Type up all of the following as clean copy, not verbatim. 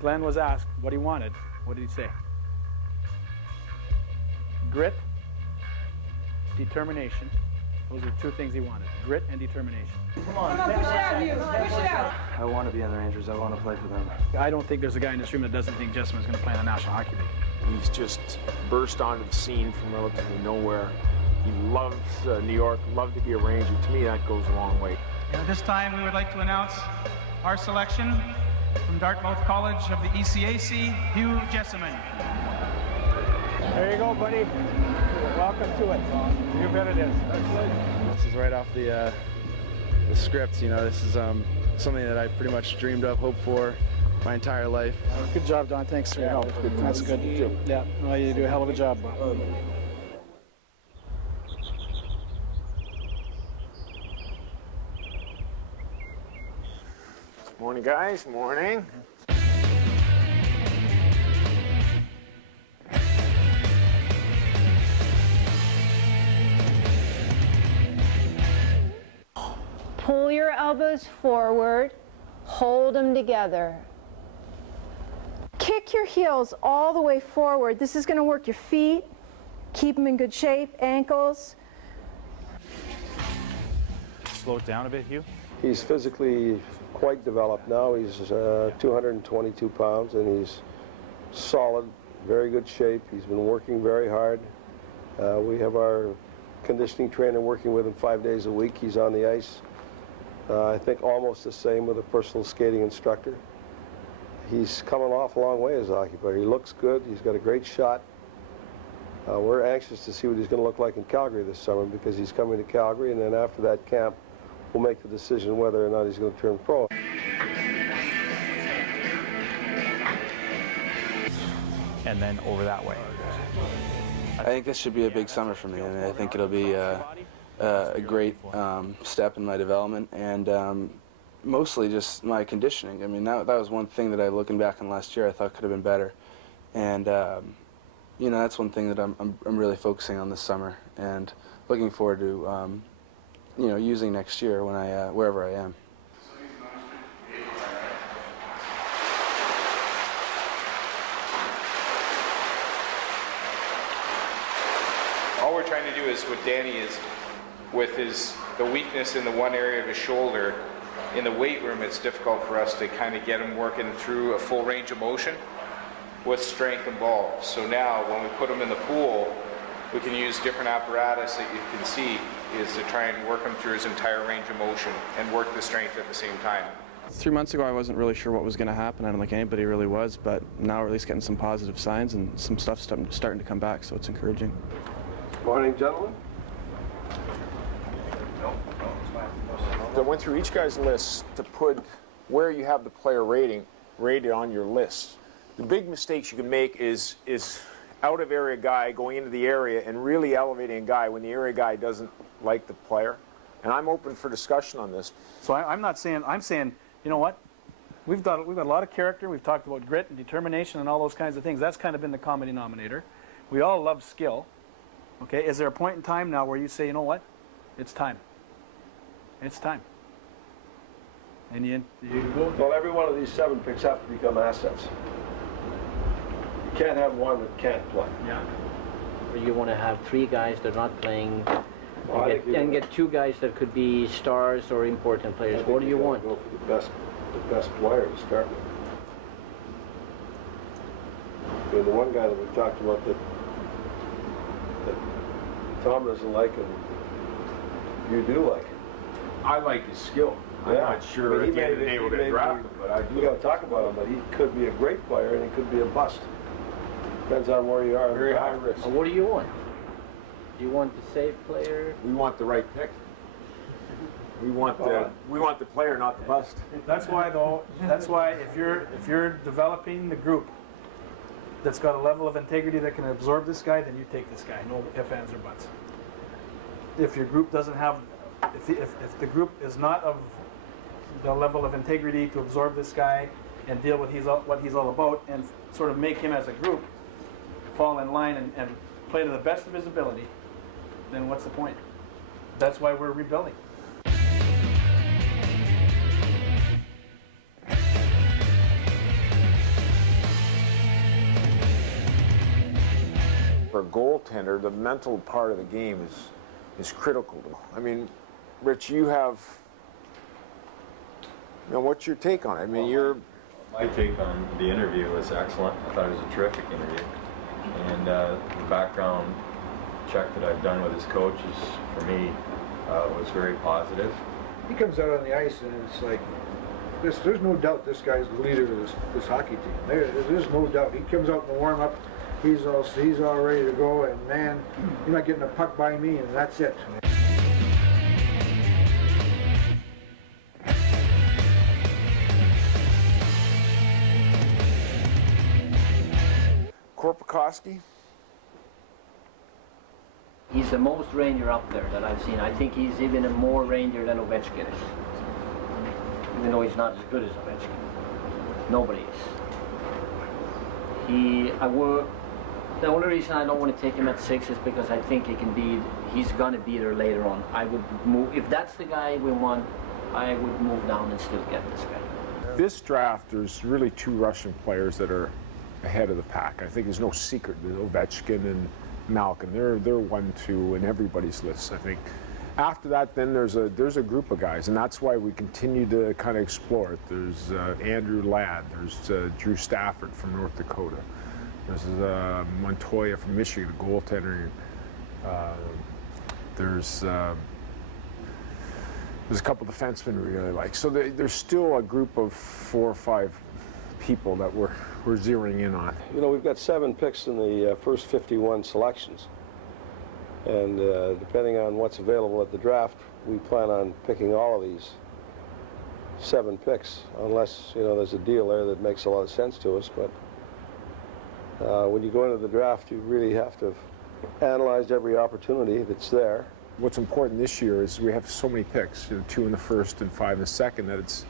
Glenn was asked what he wanted, what did he say? Grit, determination. Those are two things he wanted, grit and determination. Come on, push it out, Hugh. Push it out. I want to be on the Rangers. I want to play for them. I don't think there's a guy in this room that doesn't think Jessam's going to play in the National Hockey League. He's just burst onto the scene from relatively nowhere. He loves New York, loved to be a Ranger. To me, that goes a long way. At this time, we would like to announce our selection from Dartmouth College of the ECAC, Hugh Jessamine. There you go, buddy. Welcome to it. You bet it is. This is right off the script. You know, this is something that I pretty much dreamed of, hoped for my entire life. Good job, Don. Thanks for your help. That's good. Yeah, well, you do a hell of a job, bro. Morning, guys. Morning. Pull your elbows forward, hold them together. Kick your heels all the way forward. This is going to work your feet, keep them in good shape, ankles. Slow it down a bit, Hugh. He's physically quite developed now. He's 222 pounds and he's solid, very good shape. He's been working very hard. We have our conditioning trainer working with him 5 days a week. He's on the ice. I think almost the same with a personal skating instructor. He's come an awful long way as a hockey player. He looks good. He's got a great shot. We're anxious to see what he's going to look like in Calgary this summer because he's coming to Calgary, and then after that camp, we'll make the decision whether or not he's going to turn pro. And then over that way. I think this should be a big summer for me. I mean, I think it'll be a great step in my development and mostly just my conditioning. I mean, that was one thing that looking back on last year, I thought could have been better. And you know, that's one thing that I'm really focusing on this summer and looking forward to you know, using next year when wherever I am. All we're trying to do is what Danny is with the weakness in the one area of his shoulder. In the weight room, it's difficult for us to kind of get him working through a full range of motion with strength involved. So now when we put him in the pool, we can use different apparatus that you can see is to try and work him through his entire range of motion and work the strength at the same time. 3 months ago, I wasn't really sure what was going to happen. I don't think anybody really was, but now we're at least getting some positive signs and some stuff starting to come back, so it's encouraging. Morning, gentlemen. I went through each guy's list to put where you have the player rated on your list. The big mistakes you can make is out of area guy going into the area and really elevating a guy when the area guy doesn't like the player. And I'm open for discussion on this. So I'm saying, you know what? We've got a lot of character. We've talked about grit and determination and all those kinds of things. That's kind of been the common denominator. We all love skill. Okay, is there a point in time now where you say, you know what? It's time. It's time. And you go. Well, every one of these 7 picks have to become assets. You can't have one that can't play. Yeah. You want to have 3 guys that are not playing Well, and get 2 guys that could be stars or important players. What do you want? Go for the best player to start with. I mean, the one guy that we talked about that Tom doesn't like and you do like. I like his skill. I'm not sure at the end of the day we're going to draft him, but I do. We got to talk about him, but he could be a great player and he could be a bust. Depends on where you are. Very high risk. What do you want? Do you want the safe player? We want the right pick. We want the player, not the bust. That's why, though. That's why if you're developing the group that's got a level of integrity that can absorb this guy, then you take this guy. No ifs, ands, or buts. If your group doesn't have, if the group is not of the level of integrity to absorb this guy and deal with what he's all about and sort of make him as a group fall in line and play to the best of his ability, then what's the point? That's why we're rebuilding. for a goaltender, the mental part of the game is critical. I mean, Rich, you have, what's your take on it? I mean, My take on the interview was excellent. I thought it was a terrific interview. And the background check that I've done with his coaches, for me, was very positive. He comes out on the ice and it's like, there's no doubt this guy's the leader of this hockey team. There's no doubt. He comes out in the warm-up, he's all ready to go, and man, you're not getting a puck by me, and that's it. Korpikoski? He's the most Ranger up there that I've seen. I think he's even a more Ranger than Ovechkin is. Even though he's not as good as Ovechkin. Nobody is. The only reason I don't want to take him at 6 is because I think he's gonna be there later on. I would move, if that's the guy we want, I would move down and still get this guy. This draft, there's really 2 Russian players that are ahead of the pack. I think there's no secret that Ovechkin and Malkin, they're 1, 2 in everybody's list, I think. After that, then there's a group of guys, and that's why we continue to kind of explore it. There's Andrew Ladd, there's Drew Stafford from North Dakota, there's Montoya from Michigan, a goaltender. There's a couple defensemen we really like. So there's still a group of 4 or 5 people that we're zeroing in on. We've got 7 picks in the first 51 selections. And depending on what's available at the draft, we plan on picking all of these 7 picks, unless, there's a deal there that makes a lot of sense to us. But when you go into the draft, you really have to have analyzed every opportunity that's there. What's important this year is we have so many picks, 2 in the first and 5 in the second, that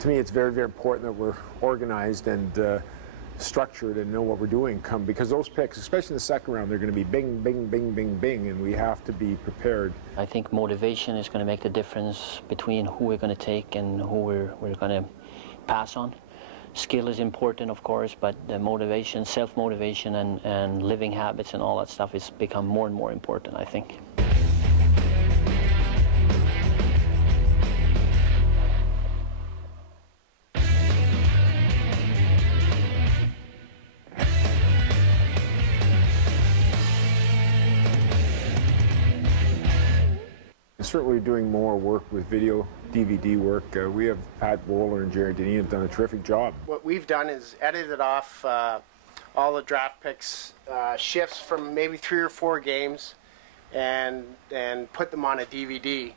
to me, it's very, very important that we're organized and structured and know what we're doing because those picks, especially in the second round, they're going to be bing, bing, bing, bing, bing, and we have to be prepared. I think motivation is going to make the difference between who we're going to take and who we're going to pass on. Skill is important, of course, but the motivation, self-motivation, and living habits and all that stuff has become more and more important, I think. Certainly doing more work with video, DVD work. We have Pat Bowler and Jerry Deneen have done a terrific job. What we've done is edited off all the draft picks, shifts from maybe 3 or 4 games, and put them on a DVD.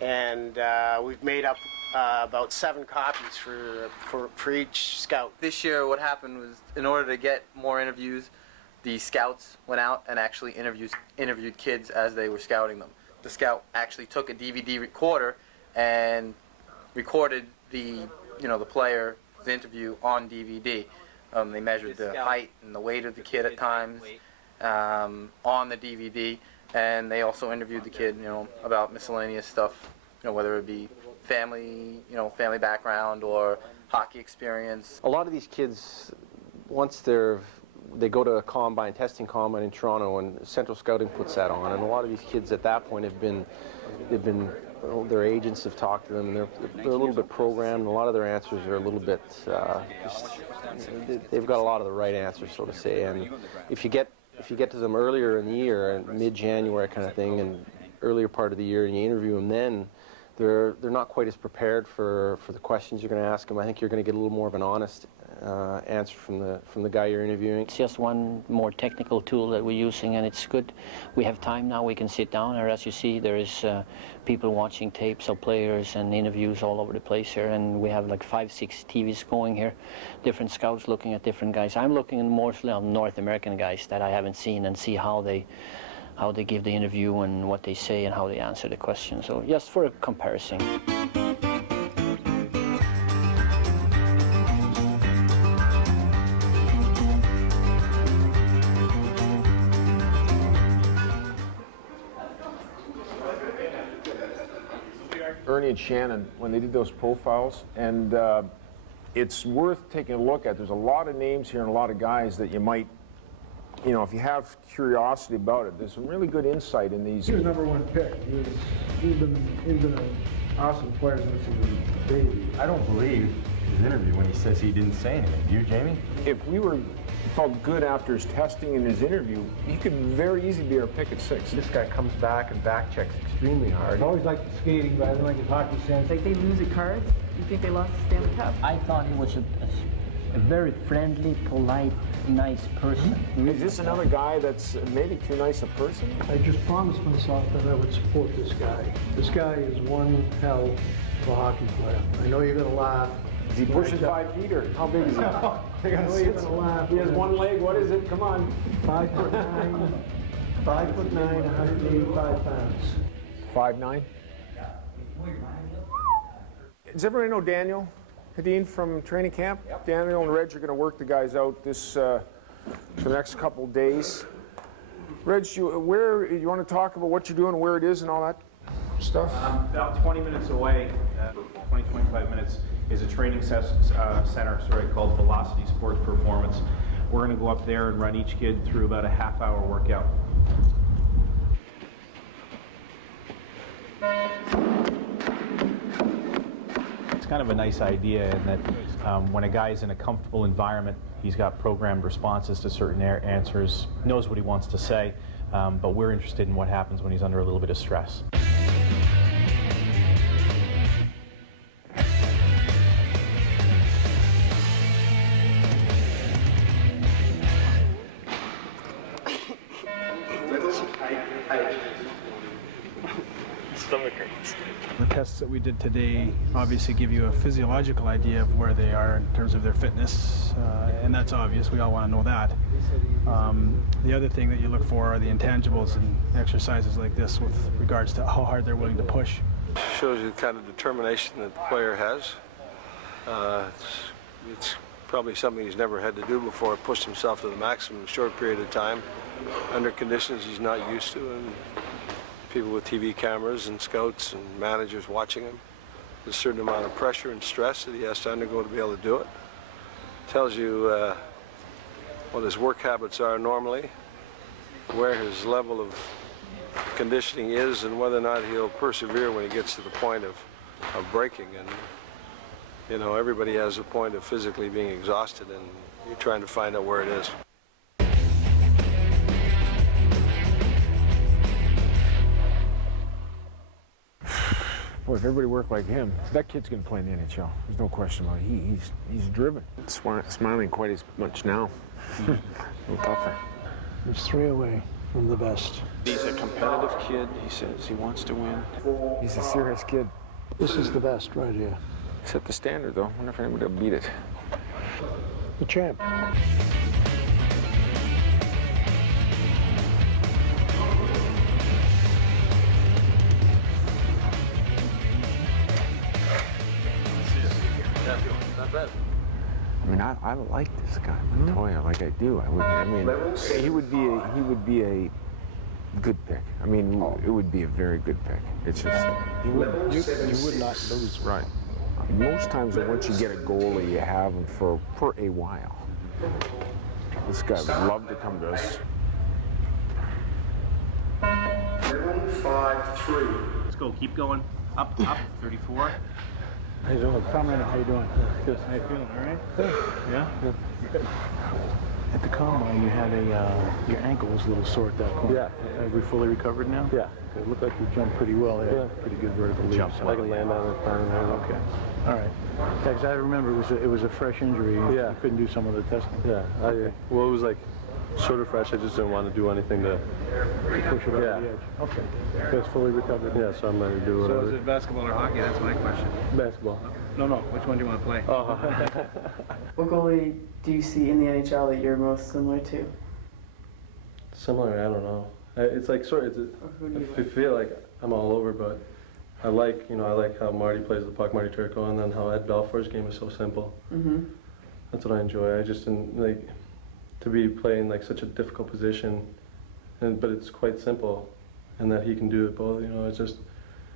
And we've made up about 7 copies for each scout. This year what happened was, in order to get more interviews, the scouts went out and actually interviewed kids as they were scouting them. The scout actually took a DVD recorder and recorded the player's interview on DVD. They measured the height and the weight of the kid at times on the DVD, and they also interviewed the kid, about miscellaneous stuff, whether it be family background or hockey experience. A lot of these kids, once they go to a testing combine in Toronto, and Central Scouting puts that on, and a lot of these kids at that point their agents have talked to them, and they're a little bit programmed, and a lot of their answers are a little bit they've got a lot of the right answers, so to say. And if you get to them earlier in the year, mid-January kind of thing, and earlier part of the year, and you interview them then, they're not quite as prepared for the questions you're going to ask them. I think you're going to get a little more of an honest answer from the guy you're interviewing. It's just one more technical tool that we're using, and it's good. We have time now. We can sit down, and as you see, there is people watching tapes of players and interviews all over the place here, and we have like 5, 6 TVs going here. Different scouts looking at different guys. I'm looking mostly on North American guys that I haven't seen, and see how they give the interview and what they say and how they answer the question. So just for a comparison. Ernie and Shannon, when they did those profiles, and it's worth taking a look at. There's a lot of names here and a lot of guys that you might you know, if you have curiosity about it, there's some really good insight in these. He was #1 pick. He's been an awesome player since he was a baby. I don't believe his interview when he says he didn't say anything. Do you, Jamie? If we felt good after his testing and his interview, he could very easily be our pick at 6. This guy comes back and back checks extremely hard. I always liked the skating, but I didn't like his hockey sense. Like they lose at cards? You think they lost the Stanley Cup? I thought he was a very friendly, polite, nice person. Is this another guy that's maybe too nice a person? I just promised myself that I would support this guy. This guy is one hell of a hockey player. I know you're going to laugh. Is he pushing 5 feet or how big is he? I know you're going to laugh. He has one leg. What is it? Come on. 5'9", 185 pounds. 5'9"? Does everybody know Daniel Hedin from training camp? Yep. Daniel and Reg are going to work the guys out this for the next couple days. Reg, you want to talk about what you're doing, where it is, and all that stuff? About 20 minutes away, 20-25 minutes, is a training center called Velocity Sports Performance. We're going to go up there and run each kid through about a half-hour workout. It's kind of a nice idea in that when a guy's in a comfortable environment, he's got programmed responses to certain answers, knows what he wants to say, but we're interested in what happens when he's under a little bit of stress. The tests that we did today obviously give you a physiological idea of where they are in terms of their fitness, and that's obvious. We all want to know that. The other thing that you look for are the intangibles in exercises like this with regards to how hard they're willing to push. Shows you the kind of determination that the player has. It's probably something he's never had to do before, pushed himself to the maximum in a short period of time under conditions he's not used to. And people with TV cameras and scouts and managers watching him. There's a certain amount of pressure and stress that he has to undergo to be able to do it. Tells you what his work habits are normally, where his level of conditioning is, and whether or not he'll persevere when he gets to the point of breaking. And you know, everybody has a point of physically being exhausted, and you're trying to find out where it is. Boy, if everybody worked like him, that kid's going to play in the NHL. There's no question about it. He's driven. Smiling quite as much now. A little tougher. He's 3 away from the best. He's a competitive kid. He says he wants to win. He's a serious kid. This is the best right here. Set the standard, though. I wonder if anybody will beat it. The champ. Not bad. I mean, I like this guy, Montoya, like I do. He would be a good pick. I mean, it would be a very good pick. It's just you would not lose. Right. Most times, once you get a goalie, you have him for a while. This guy would love to come to us. 5-3. Let's go. Keep going. Up. 34. How you doing? Comrade, how you doing? Good. How you feeling? All right? Yeah? Good. At the combine, you had your ankle was a little sore at that point. Yeah. Have we fully recovered now? Yeah. It looked like you jumped pretty well there. Yeah. Pretty good vertical leap. I can land on it fine. Okay. All right. Yeah, because I remember it was a fresh injury. Yeah. You couldn't do some of the testing. Yeah. Well, it was like sort of fresh. I just didn't want to do anything to push it over the edge. Okay. So it's fully recovered. Yeah, so I'm going to do whatever. So is it basketball or hockey? That's my question. Basketball. No. Which one do you want to play? What goalie do you see in the NHL that you're most similar to? Similar, I don't know. It's like sort of. I feel like I'm all over, but I like how Marty plays the puck, Marty Turco, and then how Ed Balfour's game is so simple. Mm-hmm. That's what I enjoy. I just didn't like to be playing like such a difficult position, but it's quite simple, and that he can do it both. You know, it's just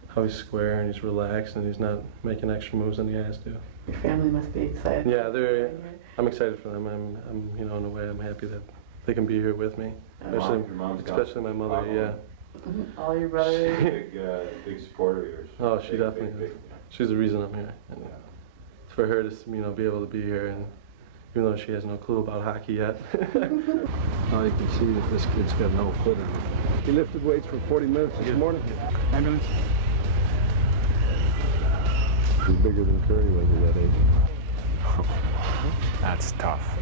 how he's square and he's relaxed and he's not making extra moves than he has to. Your family must be excited. Yeah, I'm excited for them. I'm in a way, I'm happy that they can be here with me. Especially my mother, yeah. All your brothers. Big supporter of yours. Oh, she definitely is. She's the reason I'm here. And for her to be able to be here, and even though she has no clue about hockey yet. Now you can see that this kid's got no quit in him. He lifted weights for 40 minutes this morning. Ambulance. He's bigger than Curry was at that age. That's tough.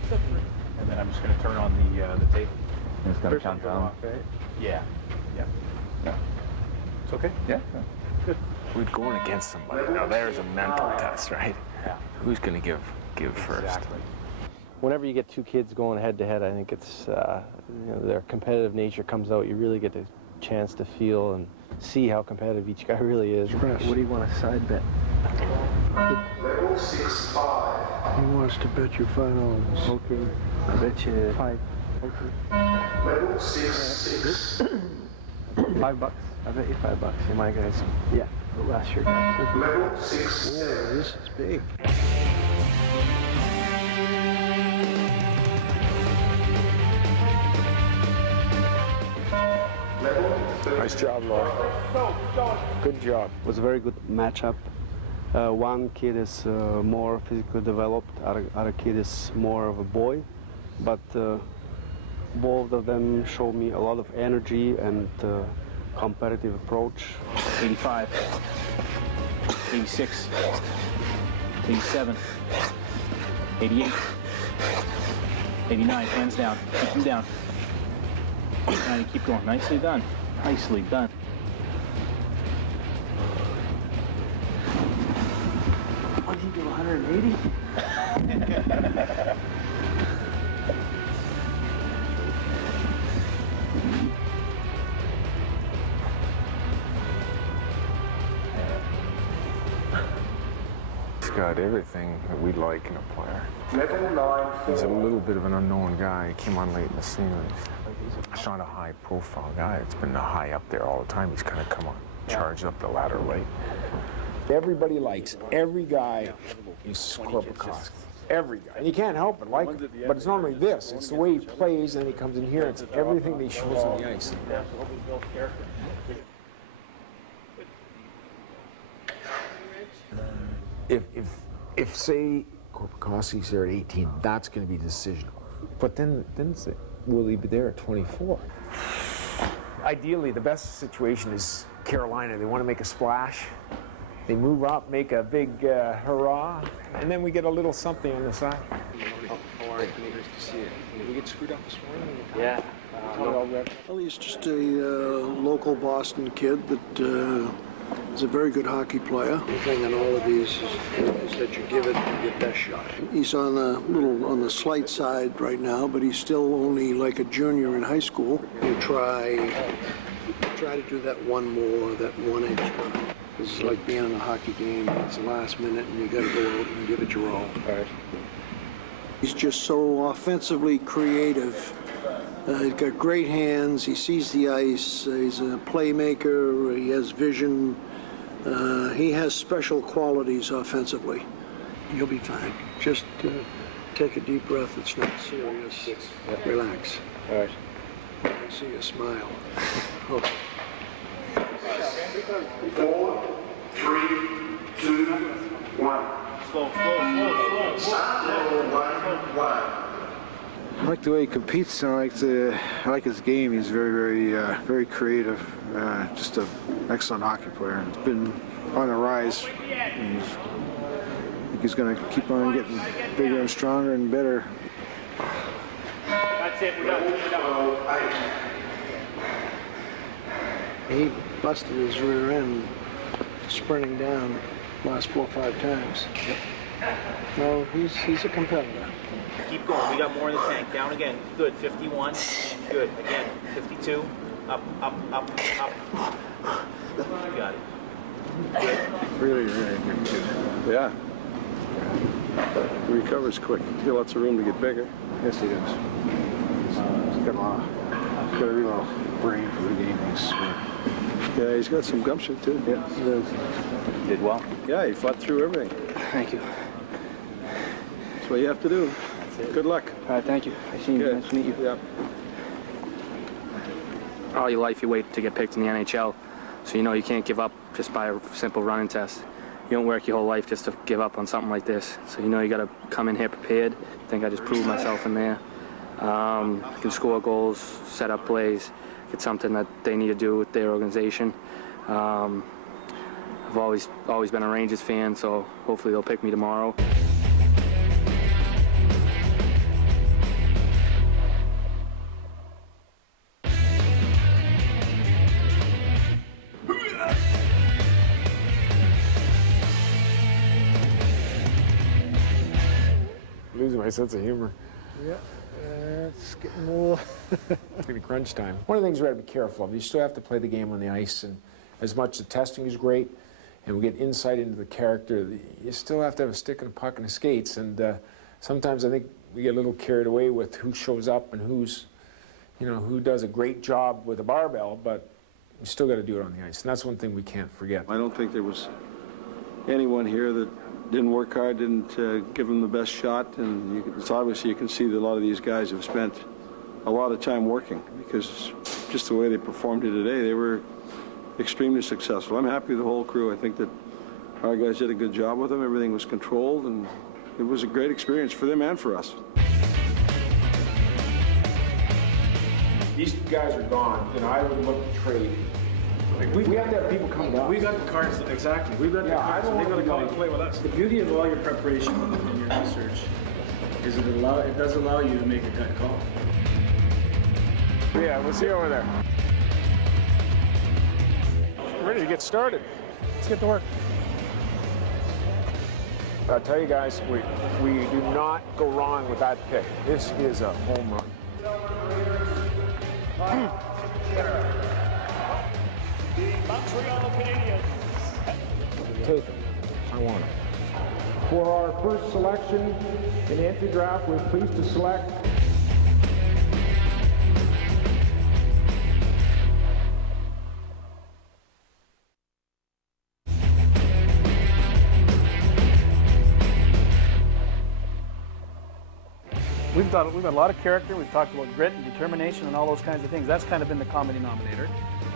And then I'm just going to turn on the tape. It's going to count down. Right? Yeah. It's okay? Yeah. Good. We're going against somebody. Now there's a mental test, right? Yeah. Who's going to give first? Exactly. Whenever you get two kids going head to head, I think it's their competitive nature comes out. You really get the chance to feel and see how competitive each guy really is. What do you want to side bet? Level 6-5. He wants to bet you $5. Okay. I bet you 5. Okay. Level 6-6. $5. I bet you $5. You my guys. Yeah. Last year. Level 6-7. Oh, this is big. Nice job, Laura. Good job. It was a very good matchup. One kid is more physically developed, other kid is more of a boy, but both of them showed me a lot of energy and competitive approach. 85, 86, 87, 88, 89, hands down, keep them down. 90, keep going, nicely done, nicely done. What did he do, 180? He's got everything that we like in a player. Level 9. He's a little bit of an unknown guy. He came on late in the season. He's not a high-profile guy. It's been high up there all the time. He's kind of come on, charged up the ladder late. Everybody likes every guy is Korpikoski. Every guy. And you can't help but like him. But it's not only this. It's the way he plays, and he comes in here. It's everything that he shows on the ice. If say Korpikoski's there at 18, that's going to be the decision. But then will he be there at 24? Ideally, the best situation is Carolina. They want to make a splash. They move up, make a big hurrah, and then we get a little something on the side. How are you? Nice to see you. Did we get screwed up this morning? Yeah. Well, he's just a local Boston kid that is a very good hockey player. The thing on all of these is that you give it your best shot. He's on the slight side right now, but he's still only like a junior in high school. You try to do that one more, that one extra. It's like being in a hockey game. It's the last minute, and you got to go out and give it your all. Right. He's just so offensively creative. He's got great hands. He sees the ice. He's a playmaker. He has vision. He has special qualities offensively. You'll be fine. Just take a deep breath. It's not serious. Yep. Relax. All right. I see a smile. Okay. 4, 3, 2, 1. Slow. Level 1. I like the way he competes, and I like his game. He's very creative. Just an excellent hockey player. He's been on the rise. I think he's going to keep on getting bigger and stronger and better. That's it, we're done. He busted his rear end sprinting down last 4 or 5 times. No, he's a competitor. Keep going, we got more in the tank. Down again, good, 51. Good, again, 52. Up. You got it. Good. Really good kid. Yeah. He recovers quick. He's got lots of room to get bigger. Yes, he does. He's got a real brain for the game. Yeah, he's got some gumption too. Yeah, he does. Did well. Yeah, he fought through everything. Thank you. That's what you have to do. Good luck. All right, thank you. Nice to meet you. Nice to meet you. Yeah. All your life you wait to get picked in the NHL, so you know you can't give up just by a simple running test. You don't work your whole life just to give up on something like this. So you know you got to come in here prepared. I think I just proved myself in there. Can score goals, set up plays. It's something that they need to do with their organization. I've always been a Rangers fan, so hopefully they'll pick me tomorrow. Losing my sense of humor. Yeah, it's getting a little... It's getting crunch time. One of the things we have to be careful of, you still have to play the game on the ice, and as much the testing is great, and we get insight into the character, you still have to have a stick and a puck and a skates, and sometimes I think we get a little carried away with who shows up and who does a great job with a barbell, but we still got to do it on the ice, and that's one thing we can't forget. I don't think there was anyone here that didn't work hard, didn't give them the best shot, and it's obviously you can see that a lot of these guys have spent a lot of time working, because just the way they performed here today, they were extremely successful. I'm happy with the whole crew. I think that our guys did a good job with them. Everything was controlled, and it was a great experience for them and for us. These guys are gone, then I would look to trade. We have to have people come down. We got the cards, exactly. We've got the cards, and they've got to come and play with us. The beauty of all your preparation and your research is it does allow you to make a gut call. Yeah, we'll see you over there. We're ready to get started. Let's get to work. I'll tell you guys, we do not go wrong with that pick. This is a home run. Montreal Canadiens. Take them. I want them. For our first selection in the entry draft, we're pleased to select We've got a lot of character. We've talked about grit and determination and all those kinds of things. That's kind of been the common denominator.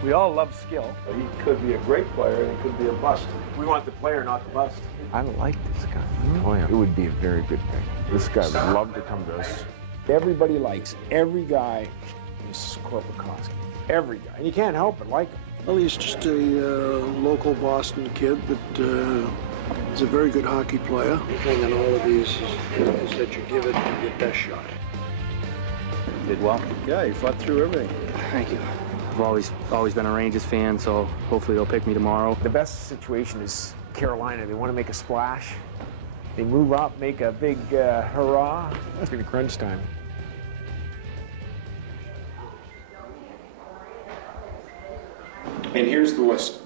We all love skill. He could be a great player, and he could be a bust. We want the player, not the bust. I like this guy. I'm telling you, it would be a very good pick. This guy would love to come to us. Everybody likes every guy in Korpikoski. Every guy. And you can't help but like him. Well, he's just a local Boston kid that is a very good hockey player. The thing in all of these is that you give it your best shot. Did well. Yeah, he fought through everything. Thank you. I've always been a Rangers fan, so hopefully they'll pick me tomorrow. The best situation is Carolina. They want to make a splash. They move up, make a big hurrah. It's going to crunch time. And here's the list.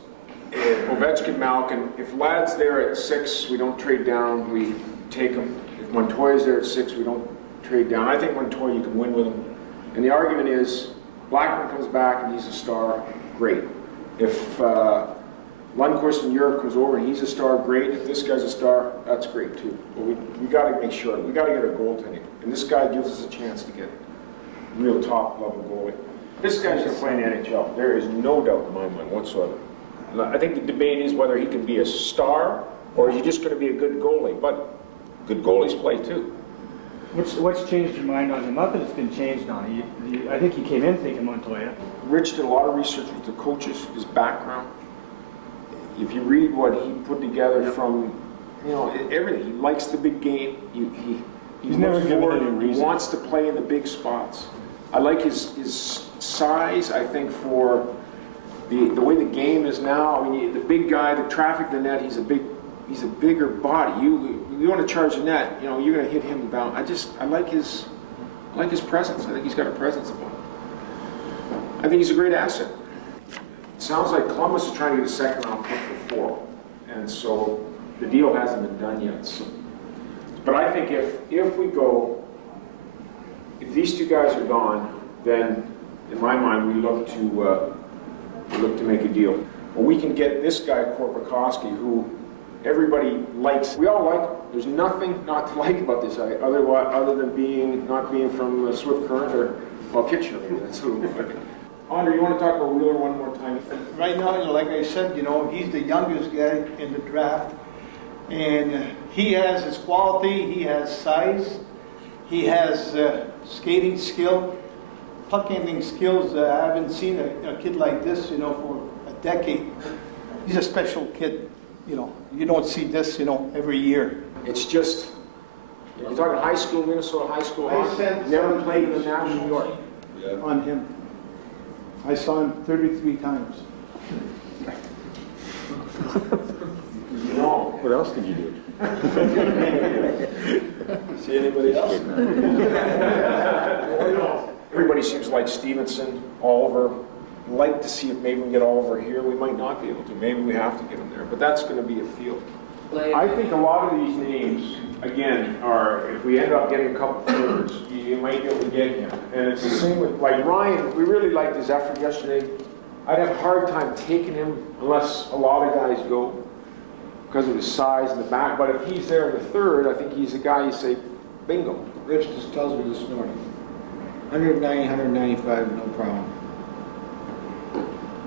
Ovechkin, Malkin. If Lad's there at 6, we don't trade down, we take him. If Montoya's there at 6, we don't trade down. I think Montoya, you can win with him. And the argument is, Blackman comes back and he's a star, great. If Lundqvist in Europe comes over and he's a star, great. If this guy's a star, that's great too. But we got to make sure, we got to get a goaltending. And this guy gives us a chance to get real top level goalie. This guy's going to play in the NHL. There is no doubt in my mind whatsoever. I think the debate is whether he can be a star or is he just going to be a good goalie. But good goalies play too. What's changed your mind on him? Not that it's been changed on him. I think he came in thinking Montoya. Rich did a lot of research with the coaches, his background. If you read what he put together from, everything. He likes the big game. He's never given any reason. He wants to play in the big spots. I like his size, I think, for the way the game is now. I mean, the big guy, the traffic the net, he's a bigger body. You want to charge the net, you're going to hit him down. I like his presence. I think he's got a presence about him. I think he's a great asset. It sounds like Columbus is trying to get a second round pick for 4, and so the deal hasn't been done yet. So. But I think if these two guys are gone, then in my mind we look to make a deal. Well, we can get this guy Korpikoski, who Everybody likes, we all like him. There's nothing not to like about this guy, other than not being from Swift Current or, well, Kitchener, maybe, that's who. Andre, you want to talk about Wheeler one more time? Right now, like I said, he's the youngest guy in the draft. And he has his quality, he has size, he has skating skill, puck handling skills. I haven't seen a kid like this, for a decade. He's a special kid, You don't see this, every year. It's just, you're talking high school, Minnesota high school. I sent never played in the national. New York on him. I saw him 33 times. No. What else did you do? See anybody else? Everybody seems like Stevenson, Oliver. Like to see if maybe we can get Oliver here. We might not be able to. Maybe we have to get him there. But that's going to be a field. I think a lot of these names, again, are, if we end up getting a couple thirds, you might be able to get him. And it's the same with, like Ryan, we really liked his effort yesterday. I'd have a hard time taking him unless a lot of guys go because of his size in the back. But if he's there in the third, I think he's a guy you say, bingo. Rich just tells me this morning. 190, 195, no problem.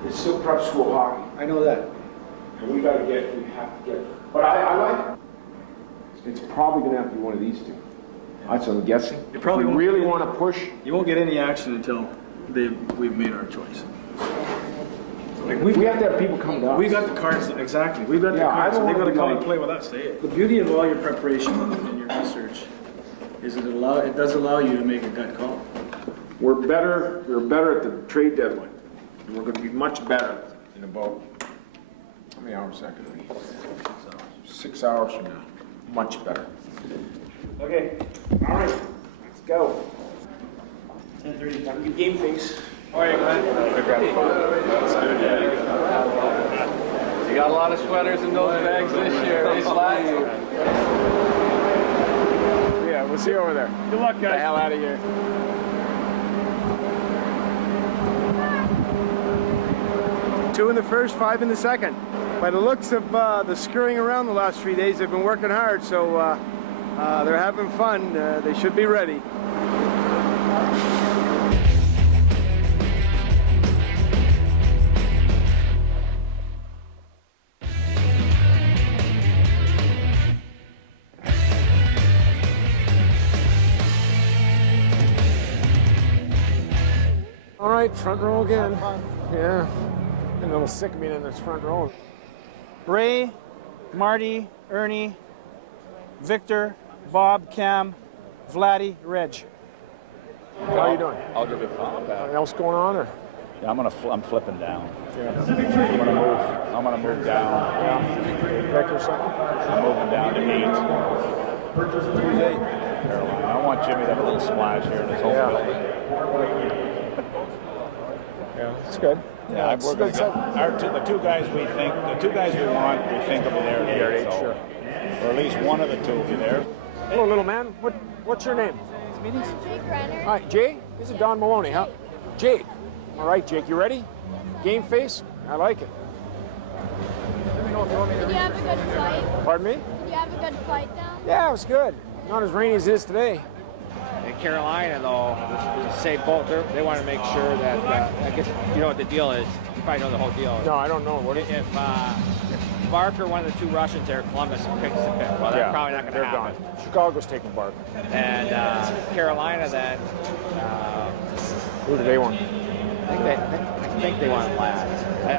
It's still prep school hockey. I know that. And we have to get it. But I like it. It's probably going to have to be one of these two. That's what I'm guessing. You probably if we really want to push. You won't get any action until we've made our choice. Like we have to have people come to us. We got the cards, exactly. We've got the cards, so they got to come and play with us. The beauty of all your preparation and your research is that it does allow you to make a gut call. We're better at the trade deadline. And we're going to be much better in about, how many hours is that going to be? 6 hours from now. Much better. Okay. All right. Let's go. 10:30. Game face. How are you, man? You got a lot of sweaters in those bags this year. Nice lads. Yeah, we'll see you over there. Good luck, guys. Get the hell out of here. 2 in the first, 5 in the second. By the looks of the scurrying around the last 3 days, they've been working hard, so they're having fun. They should be ready. All right, front row again. Yeah. A little sick of being in this front row. Ray, Marty, Ernie, Victor, Bob, Cam, Vladdy, Reg. How you doing? I'll give it a call. Anything else going on, or? Yeah, I'm flipping down. Yeah. I'm gonna move down. Yeah. Pick or something? I'm moving down to 8. Carolina. I want Jimmy to have a little splash here in this whole building. Yeah, it's good. Yeah, it's we're good. the two guys we want, we think will be there at 8. So, or at least one of the two will be there. Hello, little man. What's your name? Jake Renner. All right, Jay. This is Don Maloney, huh? Jake. All right, Jake. You ready? Game face. I like it. Did you have a good flight? Pardon me? Did you have a good flight down? Yeah, it was good. Not as rainy as it is today. In Carolina, though, the same boat, they want to make sure that, I guess you know what the deal is. You probably know the whole deal. No, I don't know. What if Barker, one of the 2 Russians there, Columbus, picks the pick, well, that's probably not going to happen. Gone. Chicago's taking Barker. And Carolina, then. Who do they want? I think they want Ladd.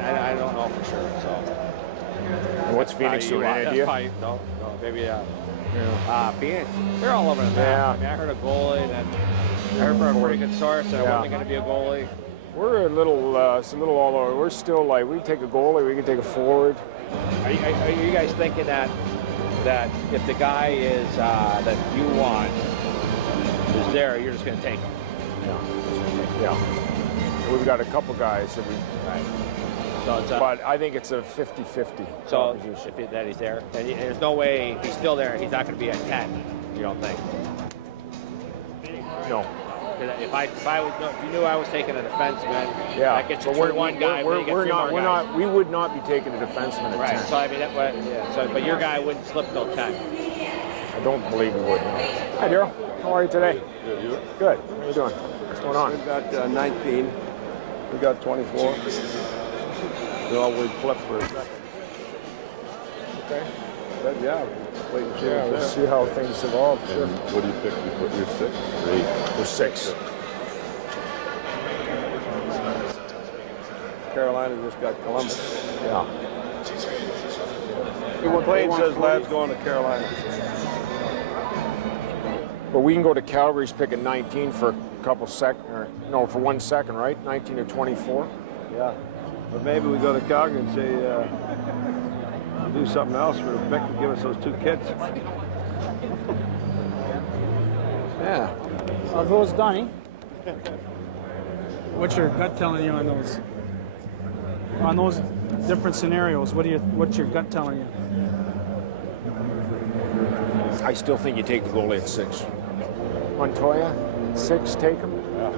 I don't know for sure. So. And what's Phoenix doing? Any idea? No, maybe. Phoenix, they're all over the map. Yeah. I mean, I heard a goalie, and I heard from a pretty good source that it wasn't going to be a goalie. We're it's a little all over. We're still like, we can take a goalie, we can take a forward. Are you guys thinking that if the guy is that you want is there, you're just going to take him? Yeah. We've got a couple guys that we. Right. So it's but I think it's a 50-50. So that he's there, and there's no way if he's still there, he's not going to be at 10. You don't think? No. Because if you knew I was taking a defenseman, Yeah, that gets you but to one guy. we would not be taking a defenseman at Right. 10. So I mean, but your guy wouldn't slip till 10. I don't believe he would. No. Hi, Daryl. How are you today? Good. Good. How you doing? What's going on? We've got 19. We got 24. We flipped for a second. Okay. But yeah, wait and see. Yeah, we'll see how things evolve. Sure. What do you pick? You're 6 or 8? We're 6. Carolina just got Columbus. Yeah. McLean says lads going to Carolina. But we can go to Calgary's pick at 19 for a couple for 1 second, right? 19 to 24. Yeah. But maybe we go to Calgary and say, do something else for the pick and give us those 2 kids. Yeah. I'll go with Donnie. What's your gut telling you on those different scenarios? What's your gut telling you? I still think you take the goalie at 6. Montoya, 6, take him. Yeah.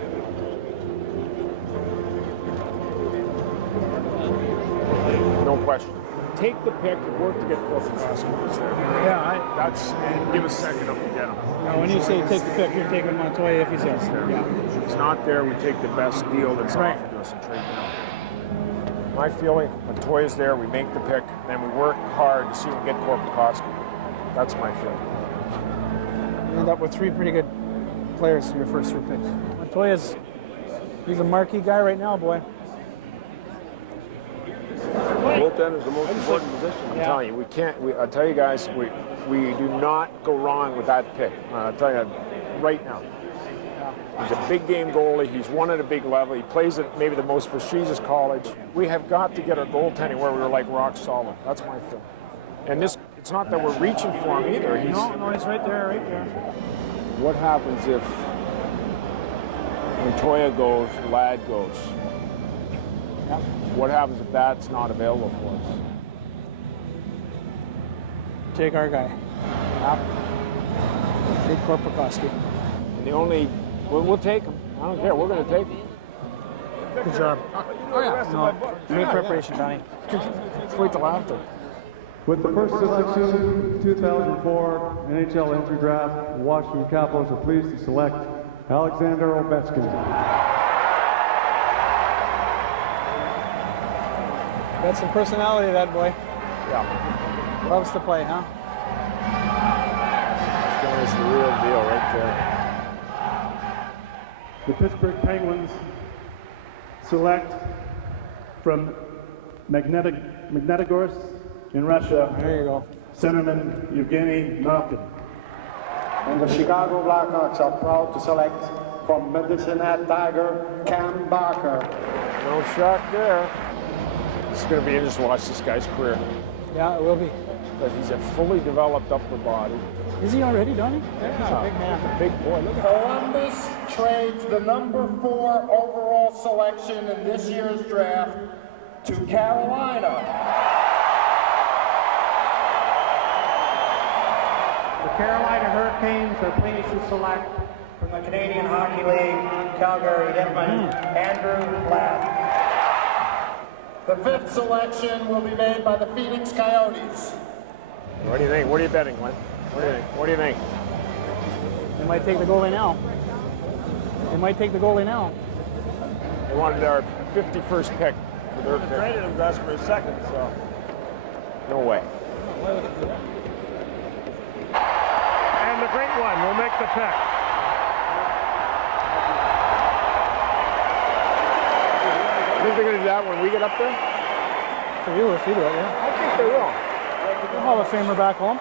No question. Take the pick and work to get Korpikoski there. Yeah, and give a second up to get him. Now, when you say take the pick, you're taking Montoya if he's there. Yeah. If he's not there, we take the best deal that's Right. offered to us and trade him. My feeling, Montoya's there, we make the pick, then we work hard to see if we can get Korpikoski. That's my feeling. You end up with 3 pretty good players in your first 3 picks. Montoya's, he's a marquee guy right now, boy. Goaltender is the most important position. I'm telling you, I'll tell you guys, we do not go wrong with that pick. I'll tell you right now. He's a big game goalie. He's won at a big level. He plays at maybe the most prestigious college. We have got to get our goaltending where we were like rock solid. That's my feeling. And it's not that we're reaching for him either. No, he's right there, What happens if Montoya goes, Ladd goes? Yep. What happens if that's not available for us? Take our guy. Take Korpikoski. And we'll take him. I don't care. We're going to take him. Good job. Oh, yeah. No, great preparation, Donnie. Let's wait till after. With the first selection, 2004 NHL Entry Draft, the Washington Capitals are pleased to select Alexander Ovechkin. Got some personality, that boy. Yeah. Loves to play, huh? That is the real deal right there. The Pittsburgh Penguins select from Magnitogorsk in Russia. There you go. Centerman Evgeny Malkin. And the Chicago Blackhawks are proud to select from Medicine Hat Tiger, Cam Barker. No shock there. It's going to be interesting to watch this guy's career. Yeah, it will be. Because he's a fully developed upper body. Is he already, Donnie? Yeah, he's a big man. He's a big boy. Look at Columbus trades the number 4 overall selection in this year's draft to Carolina. The Carolina Hurricanes are pleased to select from the Canadian Hockey League, Calgary Hitman, Andrew Ladd. The 5th selection will be made by the Phoenix Coyotes. What do you think? What are you betting, Glenn? What do you think? They might take the goalie now. They wanted our 51st pick for their pick. Traded him to us for a second, so. No way. And the great one will make the pick. I think they're going to do that when we get up there? For you, if you do it, yeah. I think they will. Hall of Famer back home.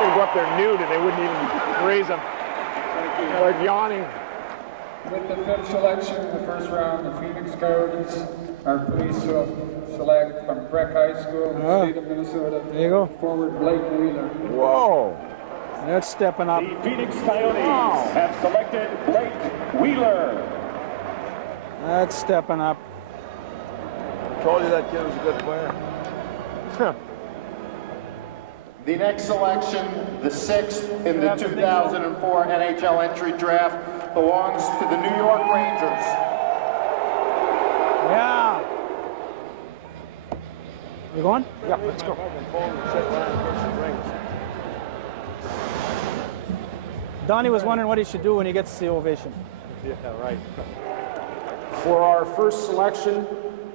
They'd go up there nude and they wouldn't even raise them. They're like yawning. With the 5th selection in the first round, the Phoenix Coyotes are pleased to select from Breck High School in the state of Minnesota. There you go. Forward Blake Wheeler. Whoa. That's stepping up. The Phoenix Coyotes have selected Blake Wheeler. That's stepping up. I told you that kid was a good player. The next selection, the 6th in the 2004 NHL entry draft, belongs to the New York Rangers. Yeah. You going? Yeah, let's go. Donnie was wondering what he should do when he gets the ovation. Yeah, right. For our first selection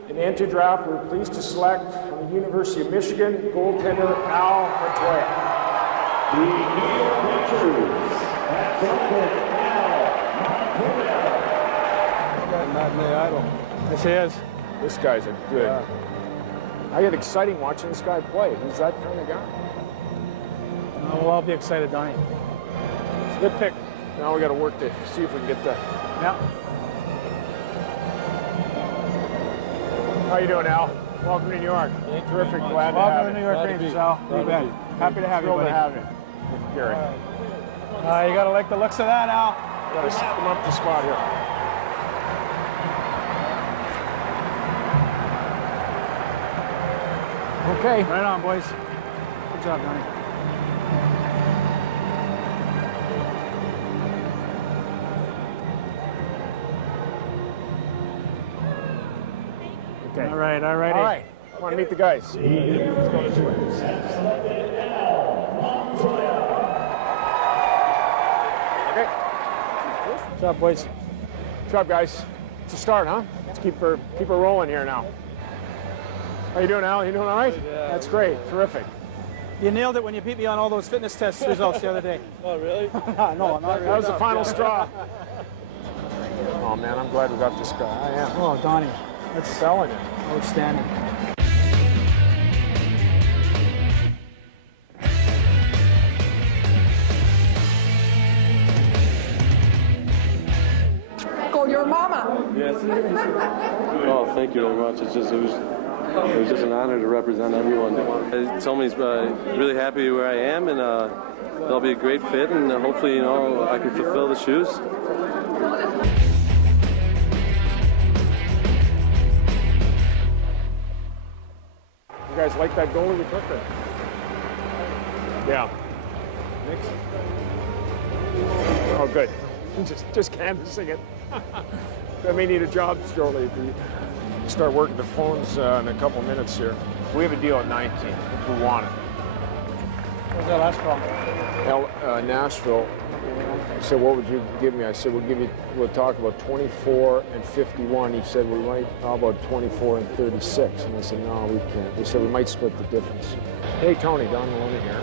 in the entry draft, we're pleased to select from the University of Michigan goaltender Al Montoya. The New York Rangers have selected Al Montoya. Matinee idol. Yes, he is. This guy's a good. I get exciting watching this guy play. He's that kind of guy. We'll all be excited, Donnie. It's a good pick. Now we got to work to see if we can get the. Yeah. How you doing, Al? Welcome to New York. Terrific. Glad to have you. Welcome to New York Rangers, Al. You bet. Happy to have you, Thrilled buddy. to have you. Gary. You gotta like the looks of that, Al. Got to come up the spot here. Okay. Right on, boys. Good job, Donnie. Okay. All right, all right. All right. I want to meet the guys. Let's go this way. Okay. Good job, boys. Good job, guys. It's a start, huh? Let's keep her rolling here now. How you doing, Al? You doing all right? That's great. Terrific. You nailed it when you beat me on all those fitness test results the other day. Oh, really? No, not really. That was the final straw. Oh, man, I'm glad we got this guy. I am. Oh, Donnie. That's Selling it. outstanding. Go your mama. Yes. Oh, thank you very much. It was just an honor to represent everyone. Somebody's really happy where I am, and it'll be a great fit, and hopefully, I can fulfill the shoes. You guys like that goalie we took? Yeah. Next. Oh, good. Just canvassing it. I may need a job shortly if we start working the phones in a couple minutes here. We have a deal at 19 if we want it. What was that last call? Nashville. He said, what would you give me? I said, we'll talk about 24 and 51. He said, how about 24 and 36? And I said, no, we can't. He said, we might split the difference. Hey, Tony, Don Maloney here.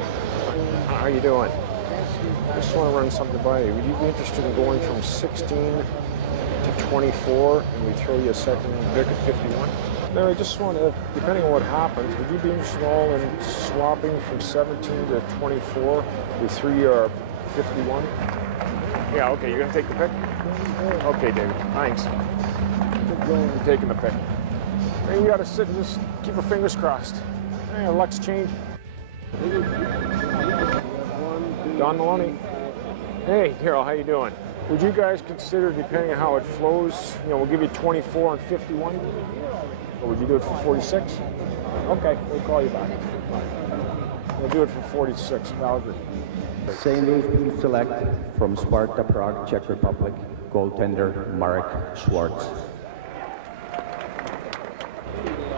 How you doing? I just want to run something by you. Would you be interested in going from 16 to 24 and we throw you a second pick at 51? No, I just want to, depending on what happens, would you be interested all in swapping from 17 to 24 with 3 or 51? Yeah, okay, you're going to take the pick? Okay, David, thanks. You're taking the pick. Hey, we got to sit and just keep our fingers crossed. Hey, our luck's changed. Don Maloney. Hey, Carol, how you doing? Would you guys consider, depending on how it flows, we'll give you 24 and 51? Or would you do it for 46? Okay, we'll call you back. We'll do it for 46, Calgary. St. Louis to select from Sparta Prague, Czech Republic, goaltender Marek Schwartz.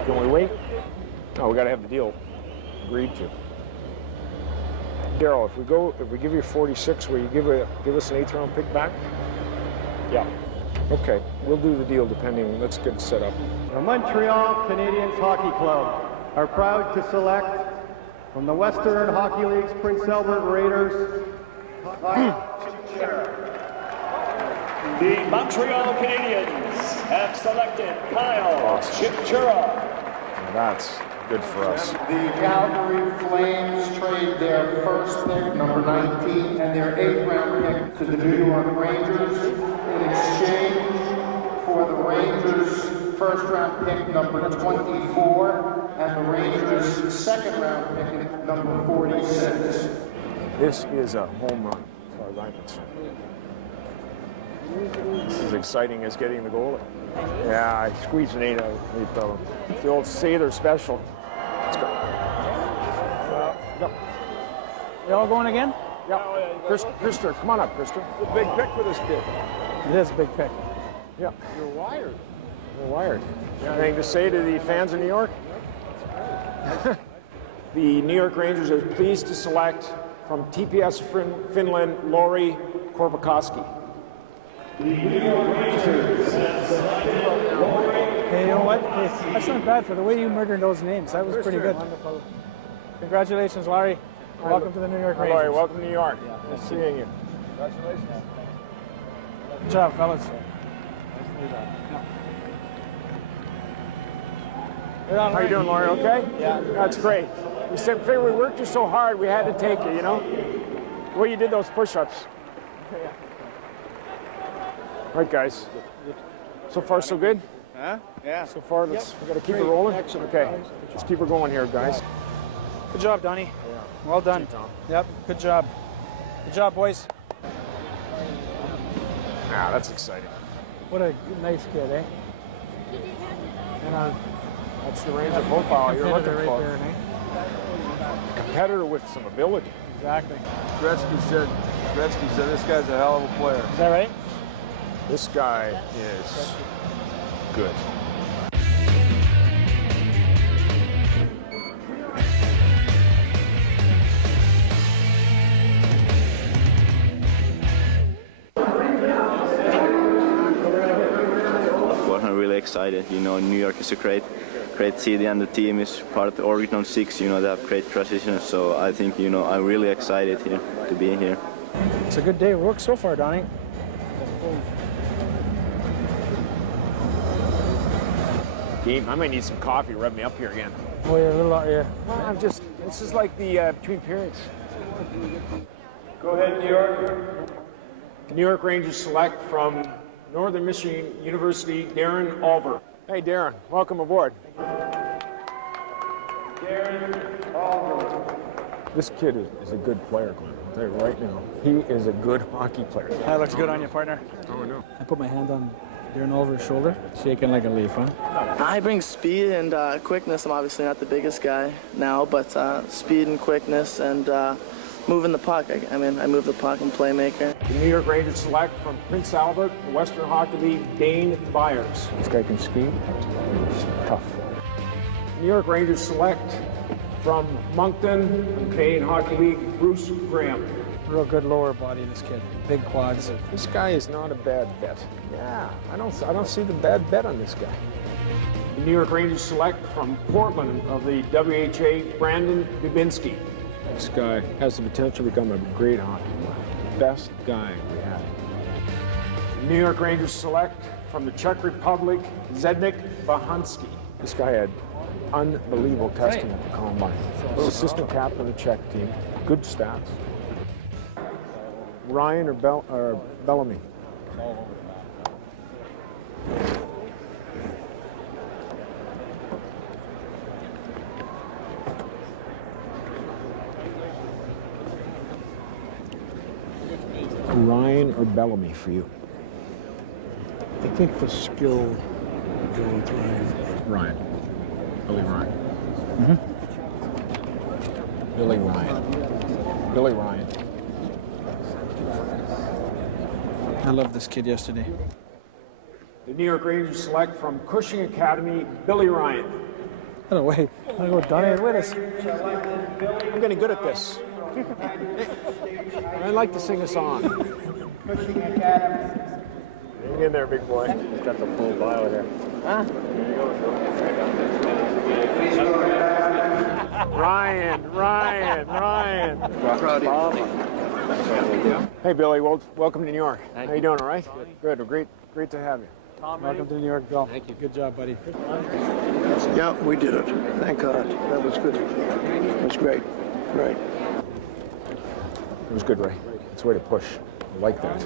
Can we wait? No, we got to have the deal agreed to. Daryl, if we give you 46, will you give us an 8th round pick back? Yeah. Okay, we'll do the deal depending. Let's get it set up. The Montreal Canadiens Hockey Club are proud to select from the Western Hockey League's Prince Albert Raiders. The Montreal Canadiens have selected Kyle Chipchura. That's good for us. The Calgary Flames trade their first pick, number 19, and their 8th round pick to the New York Rangers in exchange for the Rangers' first round pick, number 24, and the Rangers' 2nd round pick, number 46. This is a home run, as far as I'm concerned. This is as exciting as getting the goalie. Yeah, I squeezed an 8 out of the old Sather special. Let's go. Go. They all going again? Yeah. Krister, come on up, Krister. It's a big pick for this kid. It is a big pick. Yeah. You're wired. You're wired. Anything to say to the fans of New York? The New York Rangers are pleased to select from TPS Finland, Lori Korpikoski. Hey, you know what? Hey, that's not bad for the way you murdered those names. That was pretty good. Wonderful. Congratulations, Larry. Welcome to the New York Rangers. Laurie, welcome to New York. Nice seeing you. Congratulations. Good job, fellas. How are you doing, Laurie? Okay? Yeah. That's great. We said, we worked you so hard, we had to take you, you know? The way you did those push-ups. All right, guys. So far, so good? Huh? Yeah. So far, we got to keep it rolling? Excellent. Okay. Let's keep it going here, guys. Good job, Donnie. Yeah. Well done. Tom. Yep, good job. Good job, boys. Ah, that's exciting. What a nice kid, eh? And that's the Ranger profile you're looking right for. There, eh? A competitor with some ability. Exactly. Gretzky said this guy's a hell of a player. Is that right? This guy is good. I'm really excited. You know, New York is a great city, and the team is part of the original six. You know, they have great transitions. So I think, you know, I'm really excited here to be here. It's a good day of work so far, Donnie. Game, I might need some coffee. Rub me up here again. Oh yeah, a little, yeah. Well, I'm just. This is like the between periods. Go ahead, New York. The New York Rangers select from Northern Michigan University, Darren Alver. Hey, Darren, welcome aboard. Darren Alver. This kid is a good player, Glenn. I'll tell you right now. He is a good hockey player. That looks good on you, partner. Oh, I know. I put my hand on Darren Olver's shoulder, shaking like a leaf, huh? I bring speed and quickness. I'm obviously not the biggest guy now, but speed and quickness and moving the puck. I move the puck and playmaker. The New York Rangers select from Prince Albert, the Western Hockey League, Dane Byers. This guy can ski. He's tough. New York Rangers select from Moncton, Canadian Hockey League, Bruce Graham. Real good lower body, this kid. Big quads. This guy is not a bad bet. Yeah, I don't see the bad bet on this guy. The New York Rangers select from Portland of the WHA, Brandon Dubinsky. This guy has the potential to become a great hockey player. Best guy we have. The New York Rangers select from the Czech Republic, Zdeněk Bahansky. This guy had unbelievable testing at the combine. Assistant captain of the Czech team. Good stats. Ryan or Bellamy? Ryan or Bellamy for you? I think the skill would go with Ryan. Ryan. Billy Ryan. Billy Ryan. Billy Ryan. I loved this kid yesterday. The New York Rangers select from Cushing Academy, Billy Ryan. No way. I'm going to go Donnie with us. I'm getting good at this. I like to sing a song. Hang in there, big boy. He's got the full bio here. Huh? Ryan. Proud of you. Hey, Billy. Welcome to New York. How you doing? All right? Good. Well, great to have you. Welcome to New York, Bill. Thank you. Good job, buddy. Yeah, we did it. Thank God. That was good. It was great. Right. It was good, Ray. It's a way to push. I like that.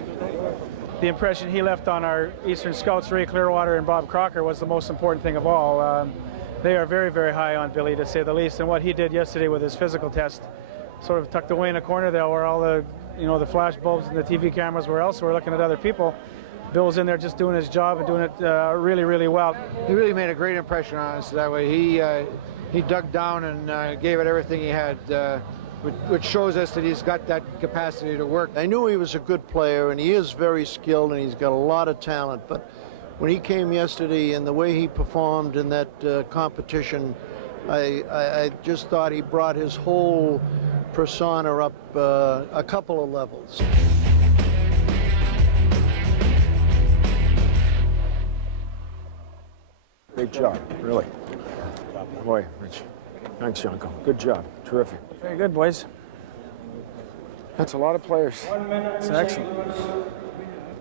The impression he left on our Eastern scouts, Ray Clearwater and Bob Crocker, was the most important thing of all. They are very, very high on Billy, to say the least. And what he did yesterday with his physical test, sort of tucked away in a corner there where all the, the flash bulbs and the TV cameras were elsewhere looking at other people. Bill was in there just doing his job and doing it really, really well. He really made a great impression on us that way. He dug down and gave it everything he had. which shows us that he's got that capacity to work. I knew he was a good player, and he is very skilled, and he's got a lot of talent, but when he came yesterday and the way he performed in that competition, I just thought he brought his whole persona up a couple of levels. Great job, really. Boy, Rich. Thanks, Janko. Good job. Terrific. Very good, boys. That's a lot of players. It's excellent.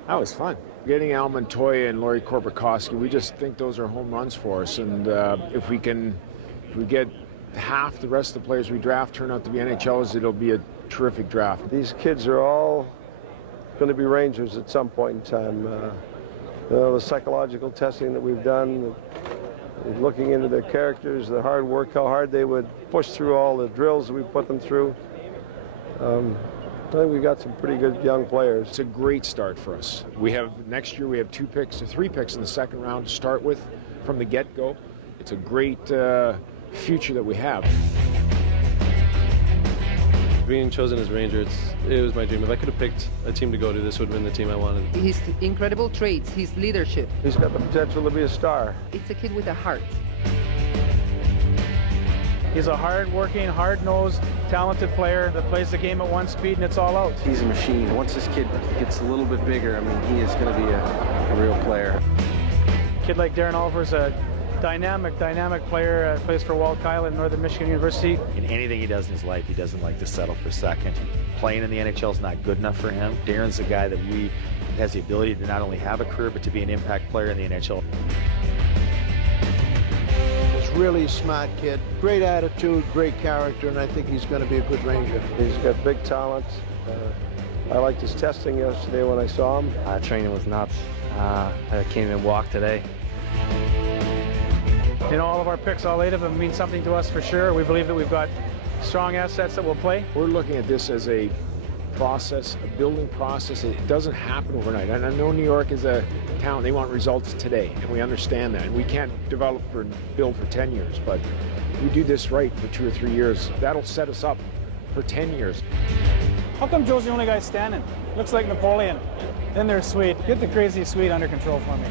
That was fun. Getting Al Montoya and Laurie Korpikoski, we just think those are home runs for us. And if we get half the rest of the players we draft turn out to be NHLers, it'll be a terrific draft. These kids are all going to be Rangers at some point in time. The psychological testing that we've done, looking into their characters, the hard work, how hard they would push through all the drills that we put them through. I think we got some pretty good young players. It's a great start for us. Next year we have 2 picks or 3 picks in the second round to start with from the get-go. It's a great future that we have. Being chosen as Ranger, it was my dream. If I could have picked a team to go to, this would have been the team I wanted. His incredible traits, his leadership. He's got the potential to be a star. It's a kid with a heart. He's a hard-working, hard-nosed, talented player that plays the game at one speed and it's all out. He's a machine. Once this kid gets a little bit bigger, I mean, he is going to be a real player. A kid like Darren Oliver's a dynamic player, plays for Walt Kyle at Northern Michigan University. In anything he does in his life, he doesn't like to settle for second. Playing in the NHL is not good enough for him. Darren's a guy that has the ability to not only have a career, but to be an impact player in the NHL. Really smart kid, great attitude, great character, and I think he's going to be a good Ranger. He's got big talent. I liked his testing yesterday when I saw him. Training was nuts. I can't even walk today. You know, all of our picks, all 8 of them, mean something to us for sure. We believe that we've got strong assets that will play. We're looking at this as a process, a building process. It doesn't happen overnight. And I know New York is a town, they want results today, and we understand that. And we can't build for 10 years, but we do this right for 2 or 3 years. That'll set us up for 10 years. How come Joe's the only guy standing? Looks like Napoleon. Then there's Sweet. Get the crazy Sweet under control for me.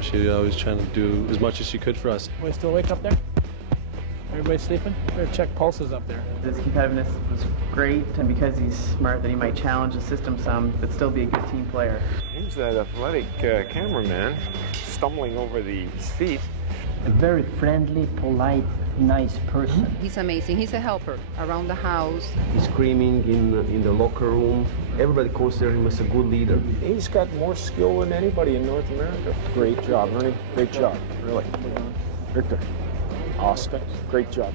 She always trying to do as much as she could for us. Boys still awake up there? Everybody sleeping? Better check pulses up there. His competitiveness was great, and because he's smart, that he might challenge the system some, but still be a good team player. He's that athletic cameraman stumbling over his feet. A very friendly, polite, nice person. He's amazing. He's a helper around the house. He's screaming in the locker room. Everybody considers him as a good leader. He's got more skill than anybody in North America. Great job, Ernie. Great job, really. Victor, Austin, great job.